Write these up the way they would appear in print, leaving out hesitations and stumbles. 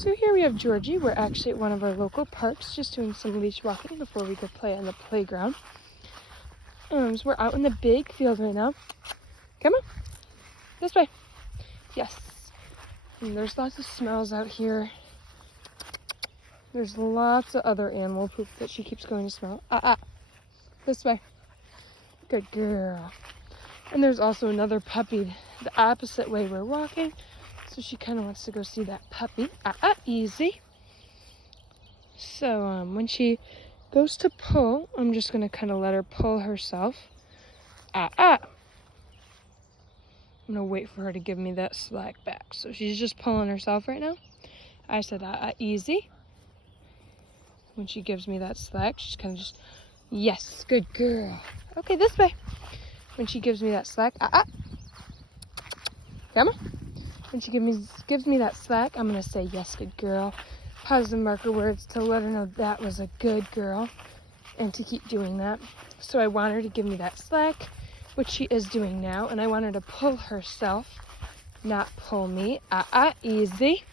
So here we have Georgie. We're actually at one of our local parks, just doing some leash walking before we go play on the playground. So we're out in the big field right now. Come on, this way. Yes. And there's lots of smells out here. There's lots of other animal poop that she keeps going to smell. This way. Good girl. And there's also another puppy the opposite way we're walking. So she kind of wants to go see that puppy. Easy. So when she goes to pull, I'm just going to kind of let her pull herself. I'm going to wait for her to give me that slack back. So she's just pulling herself right now. I said, easy. When she gives me that slack, she's kind of just, yes, good girl. Okay, this way. When she gives me that slack, come on. When she gives me that slack, I'm going to say, yes, good girl. Positive marker words to let her know that was a good girl and to keep doing that. So I want her to give me that slack, which she is doing now, and I want her to pull herself, not pull me. Easy.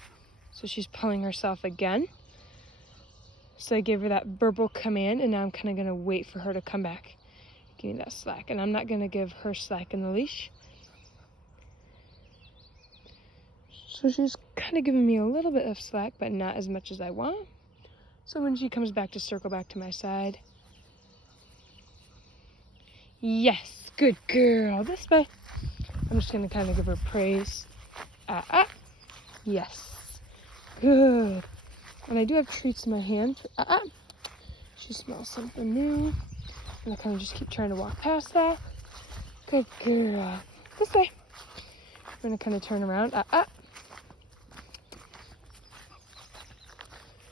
So she's pulling herself again. So I gave her that verbal command, and now I'm kind of going to wait for her to come back. Give me that slack, and I'm not going to give her slack in the leash. So she's kind of giving me a little bit of slack, but not as much as I want. So when she comes back to circle back to my side. Yes, good girl. This way. I'm just going to kind of give her praise. Yes. Good. And I do have treats in my hand. She smells something new. And I kind of just keep trying to walk past that. Good girl. This way. I'm going to kind of turn around.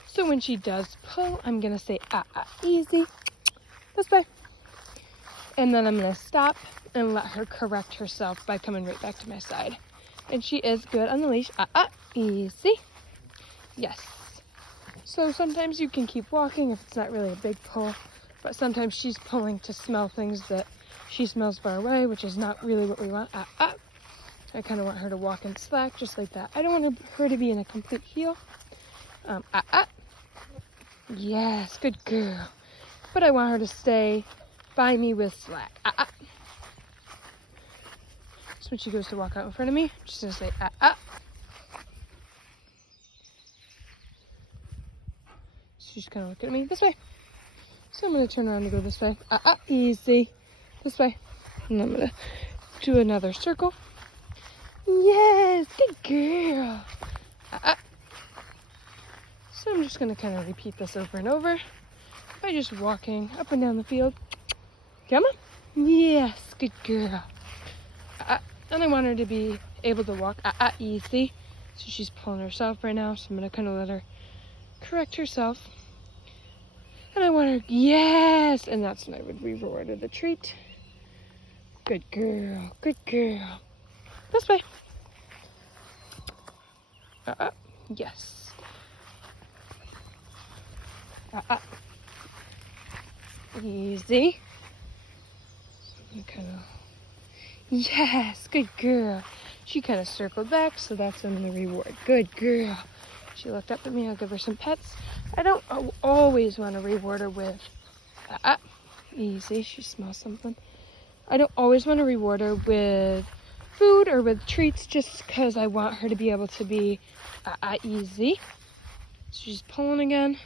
So when she does pull, I'm going to say, easy. This way. And then I'm going to stop and let her correct herself by coming right back to my side. And she is good on the leash. Easy. Yes. So sometimes you can keep walking if it's not really a big pull. But sometimes she's pulling to smell things that she smells far away, which is not really what we want. I kind of want her to walk in slack, just like that. I don't want her to be in a complete heel. Yes, good girl. But I want her to stay by me with slack. So when she goes to walk out in front of me, she's going to say, She's kind of looking at me this way. So I'm going to turn around and go this way. Easy. This way. And I'm going to do another circle. Yes, good girl. So I'm just going to kind of repeat this over and over by just walking up and down the field. Come on. Yes, good girl. And I want her to be able to walk easy. So she's pulling herself right now. So I'm going to kind of let her correct herself. And I want her, yes. And that's when I would reward her the treat. Good girl. Good girl. This way. Yes. Easy. Kind of. Yes, good girl. She kind of circled back, so that's when the reward. Good girl. She looked up at me. I'll give her some pets. I don't always want to reward her with easy. She smells something. I don't always want to reward her with food or with treats, just because I want her to be able to be easy. She's pulling again.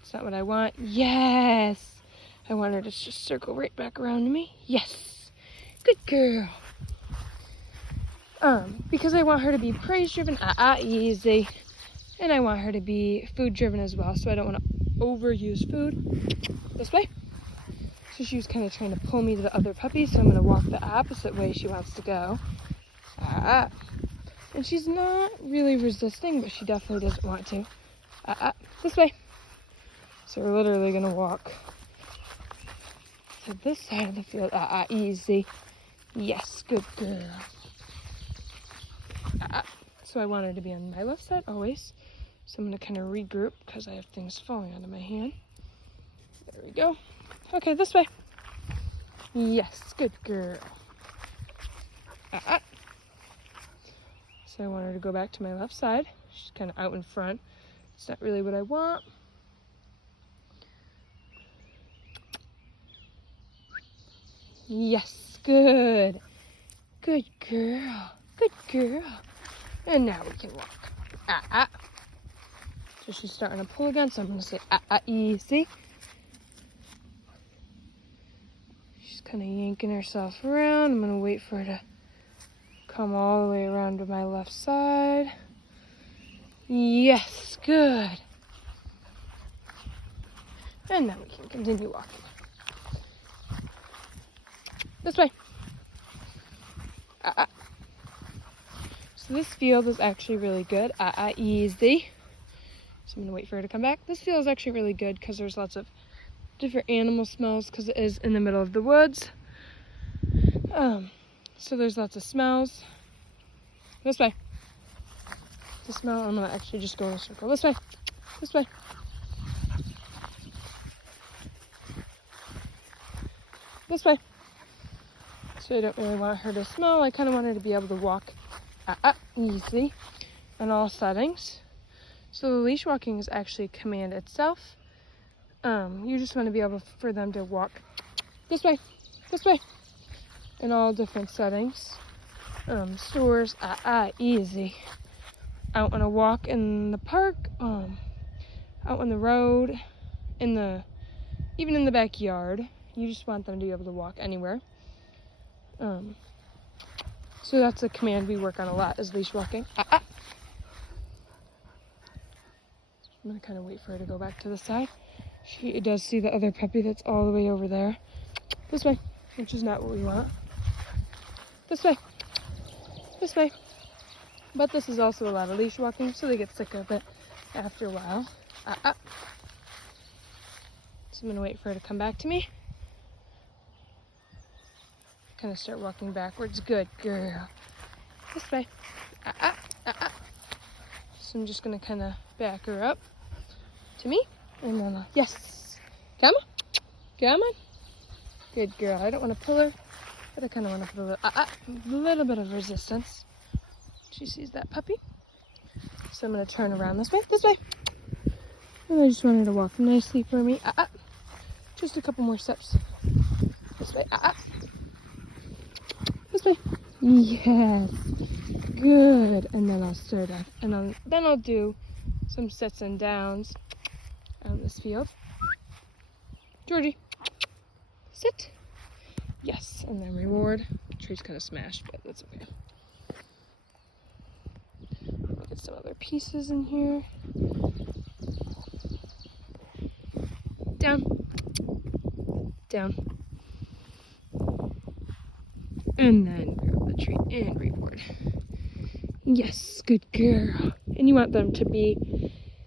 It's not what I want. Yes. I want her to just circle right back around to me. Yes. Good girl. Because I want her to be praise driven, easy. And I want her to be food driven as well. So I don't want to overuse food. This way. So she was kind of trying to pull me to the other puppy. So I'm going to walk the opposite way she wants to go. And she's not really resisting, but she definitely doesn't want to. This way. So we're literally going to walk to this side of the field. Easy. Yes, good girl. So I want her to be on my left side always. So I'm going to kind of regroup because I have things falling out of my hand. There we go. Okay, this way. Yes, good girl. So I want her to go back to my left side. She's kind of out in front. It's not really what I want. Yes, good. Good girl. Good girl. And now we can walk. So she's starting to pull again, so I'm going to say easy. She's kind of yanking herself around. I'm going to wait for her to come all the way around to my left side. Yes, good. And now we can continue walking. This way. So this field is actually really good. Easy. So I'm going to wait for her to come back. This field is actually really good because there's lots of different animal smells because it is in the middle of the woods. So there's lots of smells. This way. To smell, I'm going to actually just go in a circle. This way. This way. This way. So I don't really want her to smell. I kind of want her to be able to walk easy in all settings. So the leash walking is actually a command itself. You just want to be able for them to walk this way, in all different settings. Stores, easy. Out on a walk in the park, out on the road, even in the backyard. You just want them to be able to walk anywhere. So that's a command we work on a lot, is leash walking. I'm going to kind of wait for her to go back to the side. She does see the other puppy that's all the way over there. This way, which is not what we want. This way. This way. But this is also a lot of leash walking, so they get sick of it after a while. So I'm going to wait for her to come back to me. Kind of start walking backwards. Good girl. This way. So I'm just going to kind of back her up to me. And then, yes. Come on. Come on. Good girl. I don't want to pull her, but I kind of want to put a little bit of resistance. She sees that puppy. So I'm going to turn around this way. And I just want her to walk nicely for me. Just a couple more steps. This way. This way. Yes. Good. And then I'll start off. And then I'll do some sits and downs on this field. Georgie. Sit. Yes. And then reward. The tree's kind of smashed, but that's okay. I'll get some other pieces in here. Down. Down. And then grab the treat and reward. Yes, good girl. And you want them to be,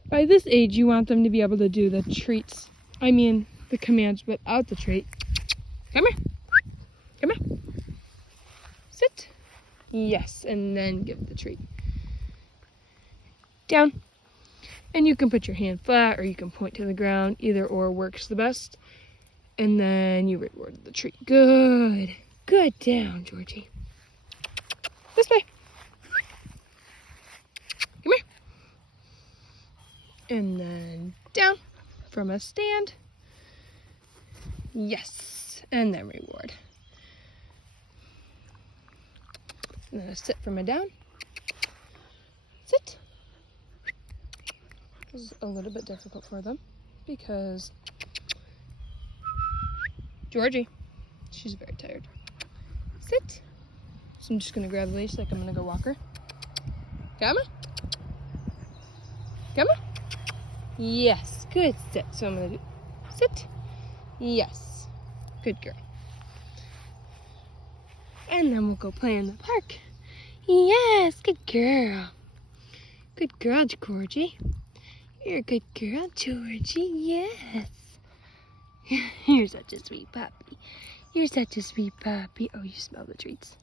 by this age, you want them to be able to do the treats. I mean, the commands without the treat. Come here. Come here. Sit. Yes, and then give the treat. Down. And you can put your hand flat or you can point to the ground. Either or works the best. And then you reward the treat. Good. Good. Down, Georgie. This way. Come here. And then down from a stand. Yes. And then reward. And then a sit from a down. Sit. This is a little bit difficult for them because Georgie, she's very tired. Sit. So I'm just going to grab the leash like I'm going to go walk her. Come on. Come on. Yes. Good. Sit. So I'm going to do sit. Yes. Good girl. And then we'll go play in the park. Yes. Good girl. Good girl, Georgie. You're a good girl, Georgie. Yes. You're such a sweet puppy. You're such a sweet puppy. Oh, you smell the treats.